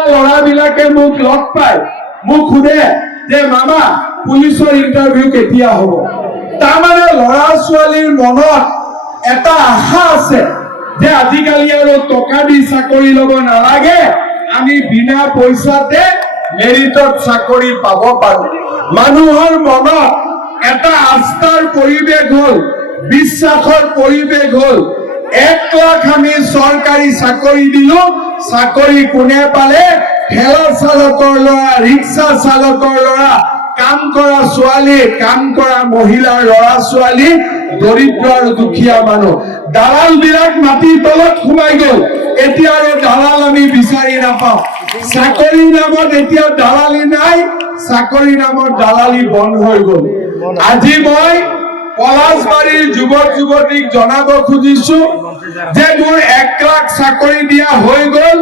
ল'ৰাবিলাকে মোক লগ পায়, মোক সোধে যে মামা পুলিচৰ ইণ্টাৰভিউ কেতিয়া হ'ব। তাৰমানে ল'ৰা ছোৱালীৰ মনত এটা আশা আছে যে আজিকালি আৰু টকা দি চাকৰি ল'ব নালাগে, আমি বিনা পইচাতে মেৰিটত চাকৰি পাব পাৰো। মানুহৰ মনত এটা আস্থাৰ পৰিৱেশ হ'ল, বিশ্বাসৰ পৰিৱেশ হ'ল। 1 লাখ আমি চৰকাৰী চাকৰি দিলো, চাকৰি কোনে পালে? ঠেলা চালকৰ ল'ৰা, ৰিক্সা চালকৰ ল'ৰা, কাম কৰা ছোৱালী, কাম কৰা মহিলাৰ ল'ৰা ছোৱালী, দৰিদ্ৰ আৰু দুখীয়া মানুহ। দালাল বিলাক মাটিৰ তলত সোমাই গ'ল, এতিয়া আৰু দালাল আমি বিচাৰি নাপাওঁ। চাকৰিৰ নামত এতিয়া দালালি নাই, চাকৰিৰ নামত দালালি বন্ধ হৈ গ'ল। আজি মই পলাশবাৰীৰ যুৱক যুৱতীক জনাব খুজিছো যে মোৰ 1 লাখ চাকৰি দিয়া হৈ গ'ল।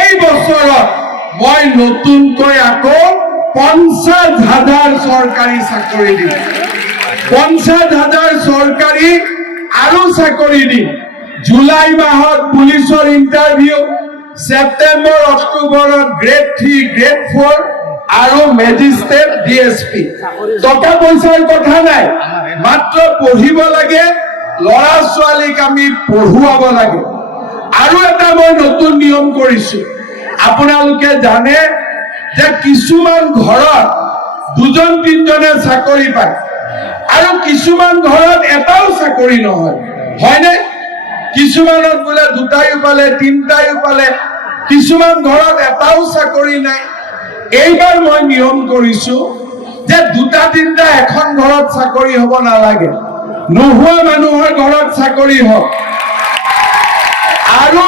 এই বছৰত মই নতুনকৈ আকৌ 50,000 চৰকাৰী চাকৰি দিম, 50,000 চৰকাৰী আৰু চাকৰি দিম। জুলাই মাহত পুলিচৰ ইণ্টাৰভিউ, ছেপ্টেম্বৰ অক্টোবৰত গ্ৰেড 3, গ্ৰেড 4 আৰু মেজিষ্ট্ৰেট DSP। টকা পইচাৰ কথা নাই, মাত্ৰ পঢ়িব লাগে, ল'ৰা ছোৱালীক আমি পঢ়ুৱাব লাগে। আৰু এটা মই নতুন নিয়ম কৰিছো, আপোনালোকে জানে যে কিছুমান ঘৰত 2-3জনে চাকৰি পায় আৰু কিছুমান ঘৰত এটাও চাকৰি নহয়, হয়নে? কিছুমানত বোলে 2টাও পালে, 3টাও পালে, কিছুমান ঘৰত এটাও চাকৰি নাই। এইবাৰ মই নিয়ম কৰিছো যে 2-3টা এখন ঘৰত চাকৰি হ'ব নালাগে, নোহোৱা মানুহৰ ঘৰত চাকৰি হওক। আৰু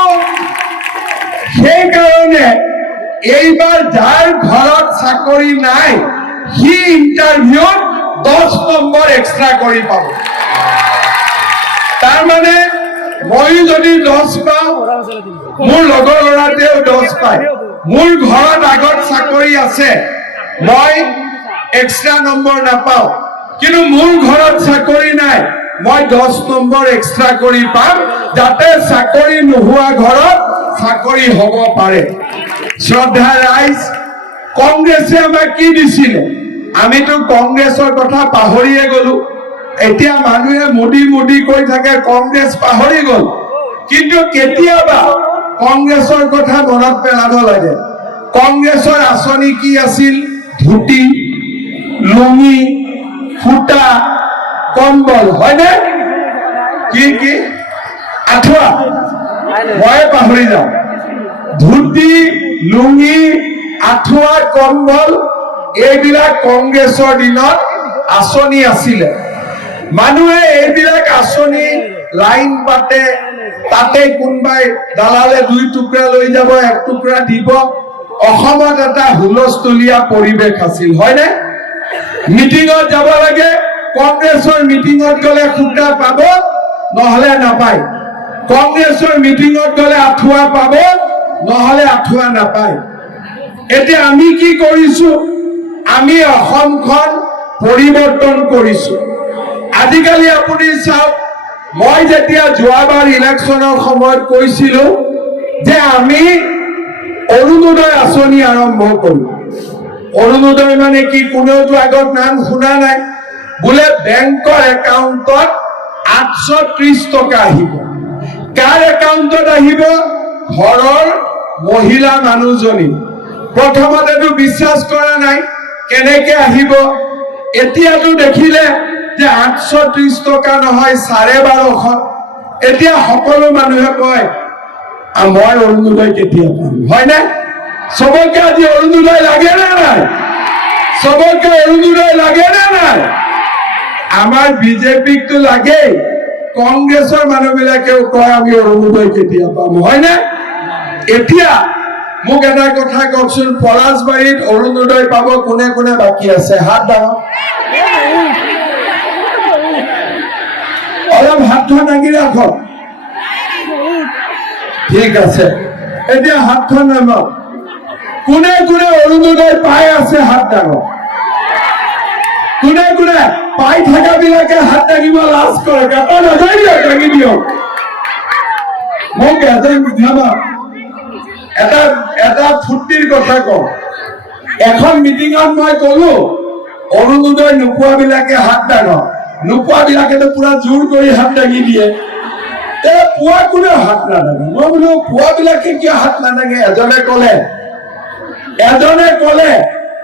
সেইকাৰণে এইবাৰ যাৰ ঘৰত চাকৰি নাই সি ইণ্টাৰভিউত 10 নম্বৰ এক্সট্ৰা কৰি পাব। তাৰমানে ময়ো যদি 10 পাওঁ, মোৰ লগৰ ল'ৰাটোৱেও 10 পায়। মোৰ ঘৰত আগত চাকৰি আছে, মই এক্সট্ৰা নম্বৰ নাপাওঁ, কিন্তু মোৰ ঘৰত চাকৰি নাই, মই 10 নম্বৰ এক্সট্ৰা কৰি পাম, যাতে চাকৰি নোহোৱা ঘৰত চাকৰি হ'ব পাৰে। শ্ৰদ্ধা ৰাইজ, কংগ্ৰেছে আমাক কি দিছিলে? আমিতো কংগ্ৰেছৰ কথা পাহৰিয়ে গলো। এতিয়া মানুহে মোদী মোদী কৈ থাকে, কংগ্ৰেছ পাহৰি গল। কিন্তু কেতিয়াবা কংগ্ৰেছৰ কথা মনত পেলাব লাগে। কংগ্ৰেছৰ আঁচনি কি আছিল? ধুতি, লুঙি, সূতা, কম্বল, হয়নে? কি আঁঠুৱা, মই পাহৰি যাওঁ। ধুতি, লুঙি, আঁঠুৱা, কম্বল, এইবিলাক কংগ্ৰেছৰ দিনত আঁচনি আছিলে। মানুহে এইবিলাক আঁচনি লাইন পাতে, তাতে কোনোবাই দালালে 2 টুকুৰা লৈ যাব, 1 টুকুৰা দিব। অসমত এটা হুলস্থুলীয়া পৰিৱেশ আছিল, হয়নে? মিটিঙত যাব লাগে, কংগ্ৰেছৰ মিটিঙত গলে সূতা পাব, নহলে নাপায়। কংগ্ৰেছৰ মিটিঙত গলে আঁঠুৱা পাব, নহলে আঁঠুৱা নাপায়। এতিয়া আমি কি কৰিছো? আমি অসমখন পৰিৱৰ্তন কৰিছো। আজিকালি আপুনি চাওক, মই যেতিয়া যোৱাবাৰ ইলেকশ্যনৰ সময়ত কৈছিলো যে আমি অৰুণোদয় আঁচনি আৰম্ভ কৰো। অৰুণোদয় মানে কি? কোনেওতো আগত নাম শুনা নাই। বোলে বেংকৰ একাউণ্টত 830 টকা আহিব। কাৰ একাউণ্টত আহিব? ঘৰৰ মহিলা মানুহজনী। প্ৰথমতেতো বিশ্বাস কৰা নাই, কেনেকে আহিব? এতিয়াতো দেখিলে যে 830 টকা নহয়, 1250। এতিয়া সকলো মানুহে কয় মই অৰুণোদয় কেতিয়া পাম, হয়নে? চবকে আজি অৰুণোদয় লাগে নে নাই? চবকে অৰুণোদয় লাগে নে নাই? আমাৰ বিজেপিকতো লাগেই, কংগ্ৰেছৰ মানুহবিলাকেও কয় আমি অৰুণোদয় কেতিয়া পাম, হয়নে? এতিয়া মোক এটা কথা কওকচোন, পলাশবাৰীত অৰুণোদয় পাব কোনে কোনে বাকী আছে? হাত দাঙক। অলপ হাতখন দাঙি ৰাখক। ঠিক আছে, এতিয়া হাতখন নামক। কোনে কোনে অৰুণোদয় পাই আছে? হাত দাঙক। কোনে কোনে পাই থকা বিলাকে হাত দাঙিব লাজ কৰে, এটা নাযায় দিয়ক, দাঙি দিয়ক। মোক এজন বুজাব, এটা ফুৰ্তিৰ কথা কওঁ এখন মিটিঙত মই কলো অৰুণোদয় নোপোৱাবিলাকে হাত দাঙক নোপোৱাবিলাকেতো পুৰা জোৰ কৰি হাত দাঙি দিয়ে পুৱা কোনেও হাত নাদাঙে মই বোলো পুৱাবিলাকে কিয় হাত নাদাঙে এজনে কলে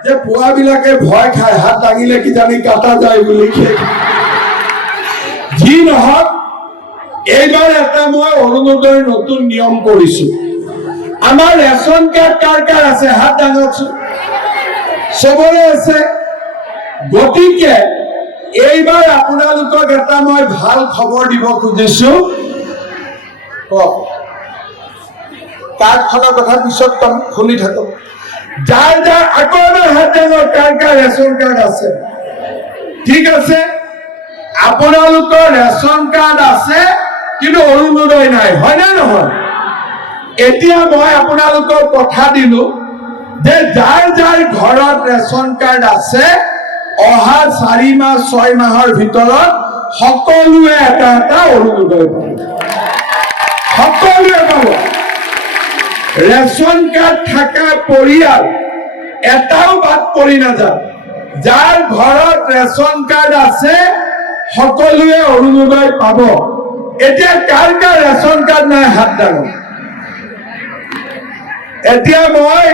যে পুৱাবিলাকে ভয় খায় হাত দাঙিলে কিজানি কাটা যায় বুলি যি নহওক এইবাৰ এটা মই অৰুণোদয়ৰ নতুন নিয়ম কৰিছো আমাৰ ৰেচন কাৰ্ড কাৰ কাৰ আছে হাত দাঙকচোন চবৰে আছে গতিকে এইবাৰ আপোনালোকক এটা মই ভাল খবৰ দিব খুজিছো কাৰ্ডখনৰ কথা পিছত শুনি থাকক যাৰ যাৰ আকৌ এবাৰ হাত দাঙক কাৰ কাৰ ৰেচন কাৰ্ড আছে ঠিক আছে আপোনালোকৰ ৰেচন কাৰ্ড আছে কিন্তু অৰুণোদয় নাই হয় না নহয় এতিয়া মই আপোনালোকৰ কথা দিলো যে যাৰ যাৰ ঘৰত ৰেচন কাৰ্ড আছে অহা 4 মাহ 6 মাহৰ ভিতৰত সকলোৱে এটা এটা অৰুণোদয় পাব সকলোৱে পাব ৰেচন কাৰ্ড থকা পৰিয়াল এটাও বাদ পৰি নাযায় যাৰ ঘৰত ৰেচন কাৰ্ড আছে সকলোৱে অৰুণোদয় পাব এতিয়া কাৰ কাৰ ৰেচন কাৰ্ড নাই হাত দাঙক এতিয়া মই